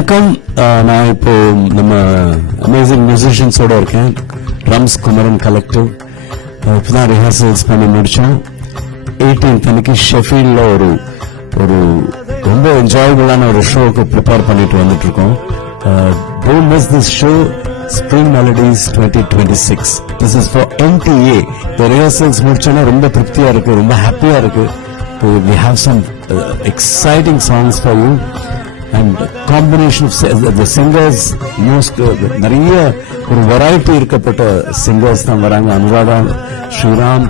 வணக்கம். நான் இப்போ நம்ம அமேசிங் மியூசிஷியன்ஸோட இருக்கேன். Drums Kumaran collective. இப்போதான் ரிஹர்சல்ஸ் பண்ணி முடிச்சோம். 18th அன்னைக்கு ஷெஃபீல்ட்ல ஒரு ரொம்ப என்ஜாயபிளான ஒரு ஷோக்கு ப்ரிப்பேர் பண்ணிட்டு வந்துட்டு இருக்கோம். Don't miss this show, Spring Melodies 2026. This is for NTA. The rehearsals முடிச்சோன்னா ரொம்ப திருப்தியா இருக்கு, ரொம்ப ஹாப்பியா இருக்கு. We have some exciting songs for you. And combination of the singers, most நிறைய ஒரு வெரைட்டி இருக்கப்பட்ட சிங்கர்ஸ் தான் வராங்க. Anuradha, Sriram,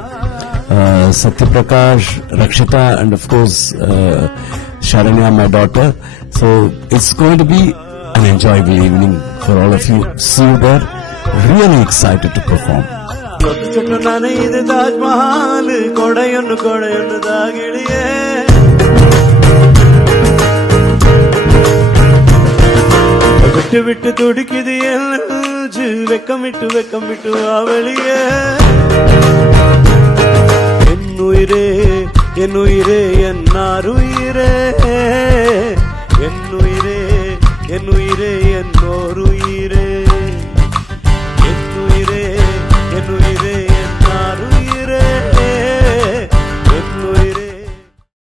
Sathyaprakash, Rakshitha, and of course Sharanya, my daughter. So it's going to be an enjoyable evening for all of you. See you there. Really excited to perform. இது தாஜ்மஹால் கொடையொன்னு தாகிடியே விட்டு விட்டு துடிக்குது எல்ஜு வெக்கம் விட்டு வெளியே என்னுயிரே என்னுயிரே என்னாருயிரே என்னுயிரே என்னுயிரே என்னோருயிரே